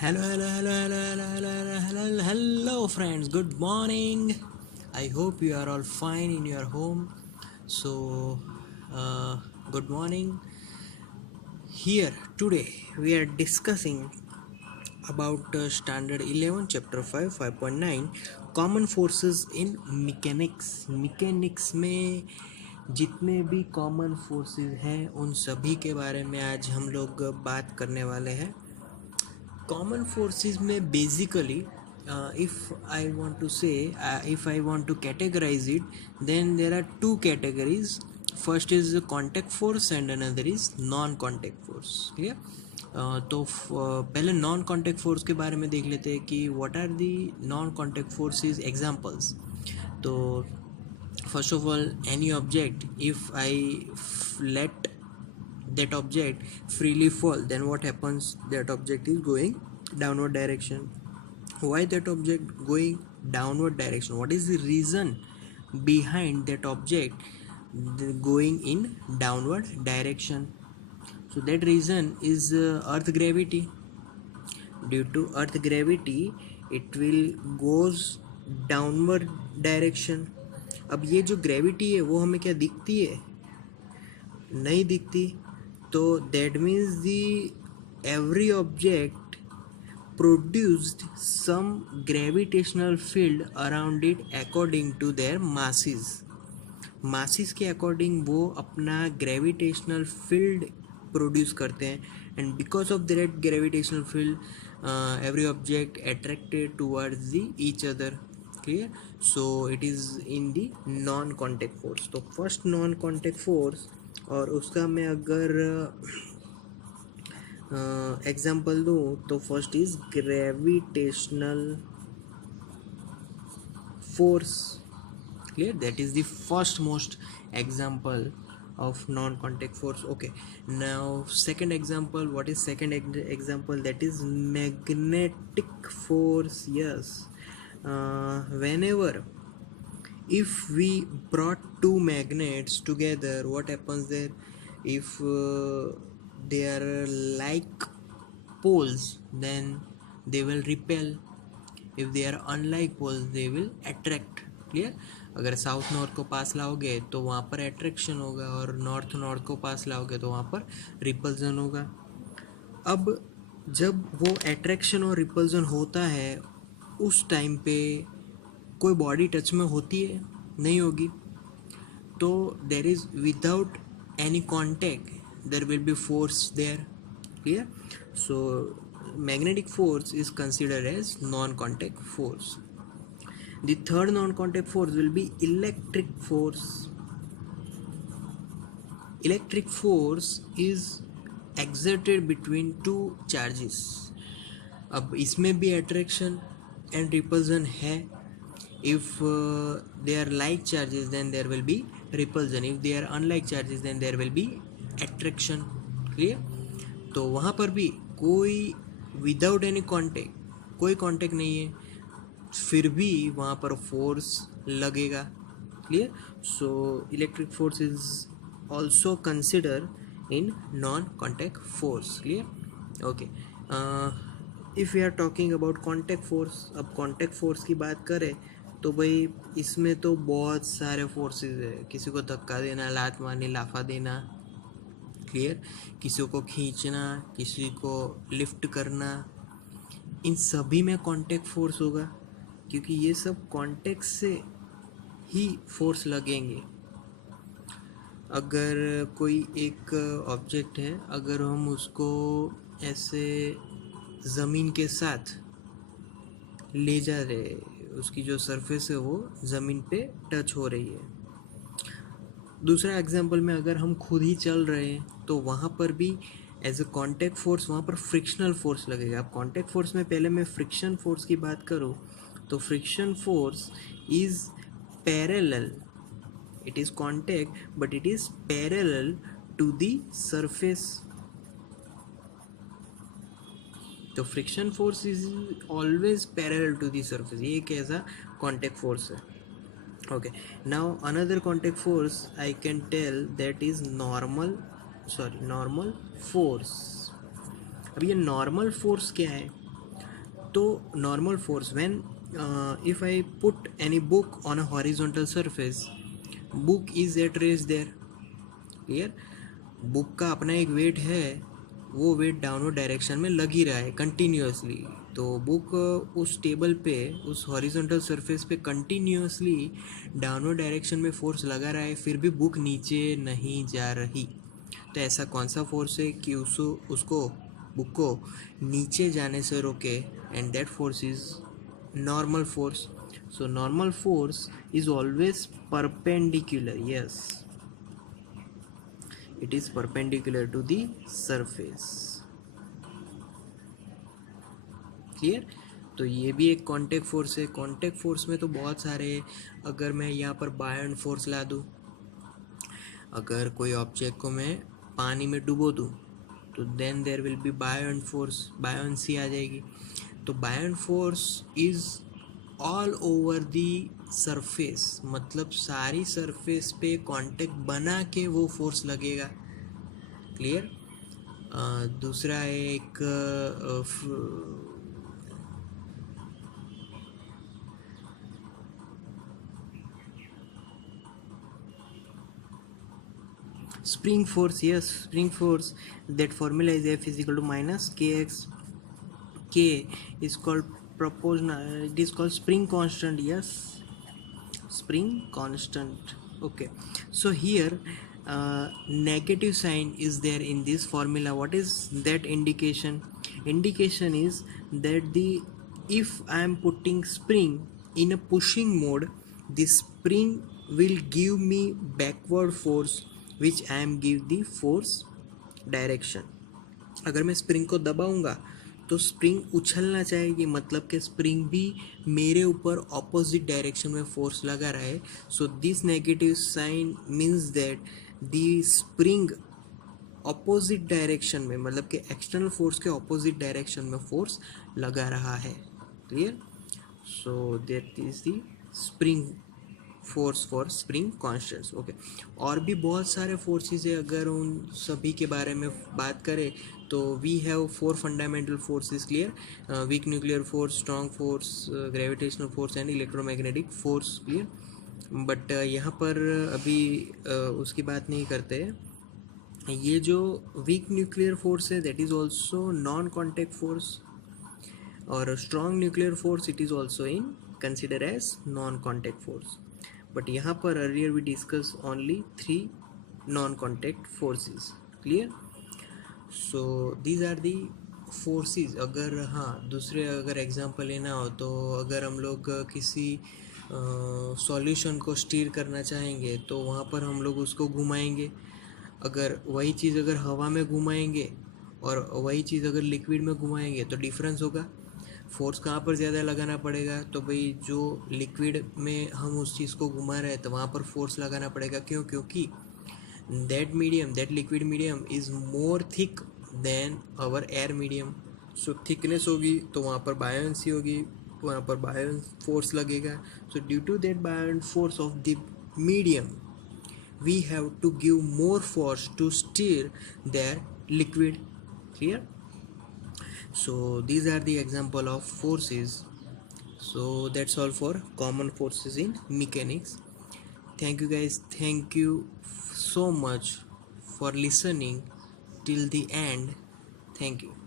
Hello, friends. Good morning. I hope you are all fine in your home. So, uh, good morning. Here today we are discussing about Standard 11, Chapter 5, 5.9 Common Forces in Mechanics. Mechanics में जितने भी common forces हैं उन सभी के बारे में आज हम लोग बात करने वाले हैं. Common forces may basically, if I want to say, if I want to categorize it, then there are two categories. First is the contact force and another is non-contact force. ठीक है. तो पहले नॉन कॉन्टैक्ट फोर्स के बारे में देख लेते हैं कि what are the non contact forces examples. तो first of all, any object, if I let that object freely fall, then what happens? That object is going downward direction. Why that object going downward direction? What is the reason behind that object going in downward direction? So that reason is earth gravity. Due to earth gravity, it will goes downward direction. अब ये जो gravity है वो हमें क्या दिखती है? नहीं दिखती. तो that means the every object produced some gravitational field around it according to their masses के अकॉर्डिंग वो अपना ग्रेविटेशनल फील्ड प्रोड्यूस करते हैं. And because of that gravitational field every object attracted towards the each other. Clear. So it is in the non contact force. तो first non contact force, और उसका मैं अगर एग्जाम्पल दूँ तो first is gravitational force. Clear. That is the first most example of non-contact force. Okay, now second example. What is second example? That is magnetic force. Yes. Whenever if we brought two magnets together, what happens there? If they are like poles, then they will repel. If they are unlike poles, they will attract. Clear. अगर south north को पास लाओगे तो वहाँ पर attraction होगा, और north north को पास लाओगे तो वहाँ पर रिपल्जन होगा. अब जब वो अट्रैक्शन और रिपल्जन होता है उस टाइम पे कोई बॉडी टच में होती है? नहीं होगी. तो there is without any contact there will be force there. Clear. So magnetic force is considered as non-contact force. The third non-contact force will be electric force. Electric force is exerted between two charges. अब इसमें भी attraction and repulsion है. If they are like charges, then there will be repulsion. If they are unlike charges, then there will be attraction. Clear. तो वहाँ पर भी कोई without any contact, कोई कॉन्टेक्ट नहीं है, फिर भी वहाँ पर फोर्स लगेगा. Clear. So electric force is also consider in non contact force. Clear. Okay. If we are talking about contact force, अब कॉन्टैक्ट फोर्स की बात करें तो भाई इसमें तो बहुत सारे फोर्सेस है. किसी को धक्का देना, लात मारनी, लाफा देना. क्लियर. किसी को खींचना, किसी को लिफ्ट करना, इन सभी में कांटेक्ट फोर्स होगा, क्योंकि ये सब कांटेक्ट से ही फोर्स लगेंगे. अगर कोई एक ऑब्जेक्ट है, अगर हम उसको ऐसे ज़मीन के साथ ले जा रहे, उसकी जो सरफेस है वो ज़मीन पे टच हो रही है. दूसरा एग्जांपल में अगर हम खुद ही चल रहे हैं तो वहाँ पर भी एज अ कॉन्टैक्ट फोर्स वहाँ पर फ्रिक्शनल फोर्स लगेगा. अब कॉन्टैक्ट फोर्स में पहले मैं फ्रिक्शन फोर्स की बात करूँ तो friction force is parallel. It is contact but it is parallel to the surface. तो friction force is always parallel to the surface. ये एक ऐसा कॉन्टैक्ट फोर्स है. Okay, now another contact force I can tell that is normal force. अब ये normal force क्या है? तो normal force when if I put any book on a horizontal surface, book is at rest there. Clear? Book का अपना एक wait है, वो वेट डाउनवर्ड डायरेक्शन में लग ही रहा है कंटिन्यूअसली। तो बुक उस टेबल पे, उस हॉरिजॉन्टल सरफेस पे कंटिन्यूअसली डाउनवर्ड डायरेक्शन में फोर्स लगा रहा है, फिर भी बुक नीचे नहीं जा रही। तो ऐसा कौन सा फोर्स है कि उसको बुक को नीचे जाने से रोके? And that force is normal force. So normal force is always perpendicular. Yes, it is perpendicular to the surface। Clear? तो ये भी एक कॉन्टैक्ट फोर्स है। कॉन्टैक्ट फोर्स में तो बहुत सारे, अगर मैं यहाँ पर बायोन फोर्स ला दूँ, अगर कोई ऑब्जेक्ट को मैं पानी में डुबो दूँ तो then there will be buoyant force, buoyancy आ जाएगी। तो buoyant force is all over the surface, मतलब सारी सरफेस पे कांटेक्ट बना के वो फोर्स लगेगा। क्लियर? दूसरा है एक spring force. Yes, spring force, that formula is F is equal to minus kx. K is called proportional, it is called spring constant. Yes, spring constant. Okay, so here negative sign is there in this formula. What is that indication? Indication is that the, if I am putting spring in a pushing mode, the spring will give me backward force which I am give the force direction। अगर मैं spring को दबाऊंगा तो spring उछलना चाहेगी, मतलब कि spring भी मेरे ऊपर ऑपोजिट डायरेक्शन में फोर्स लगा रहा है। So this negative sign means that the spring opposite direction में, मतलब कि एक्सटर्नल फोर्स के ऑपोजिट डायरेक्शन में फोर्स लगा रहा है। Clear? So that is the spring force for spring constants. Okay, और भी बहुत सारे फोर्सेस है। अगर उन सभी के बारे में बात करें तो we have 4 fundamental forces. Clear? Weak nuclear force, strong force, gravitational force and electromagnetic force. Clear? But यहाँ पर अभी उसकी बात नहीं करते हैं। ये जो वीक न्यूक्लियर फोर्स है that is also non contact force, और strong nuclear force it is also in consider as non contact force. But यहाँ पर earlier we discuss only 3 non contact forces. Clear? So these are the forces. अगर हाँ, दूसरे अगर example लेना हो तो अगर हम लोग किसी सॉल्यूशन को स्टीर करना चाहेंगे तो वहाँ पर हम लोग उसको घुमाएंगे। अगर वही चीज़ अगर हवा में घुमाएंगे और वही चीज़ अगर लिक्विड में घुमाएंगे तो डिफरेंस होगा। फोर्स कहाँ पर ज़्यादा लगाना पड़ेगा? तो भाई जो लिक्विड में हम उस चीज़ को घुमा रहे हैं तो वहाँ पर फोर्स लगाना पड़ेगा। क्यों? क्योंकि that medium, that liquid medium is more thick than our air medium. So thickness होगी तो वहाँ पर बायोन्सी होगी, वहाँ पर बायोन फोर्स लगेगा। So due to that buoyant force of the medium we have to give more force to steer their liquid. Clear? So these are the example of forces. So that's all for common forces in mechanics. Thank you guys, thank you so much for listening till the end. Thank you.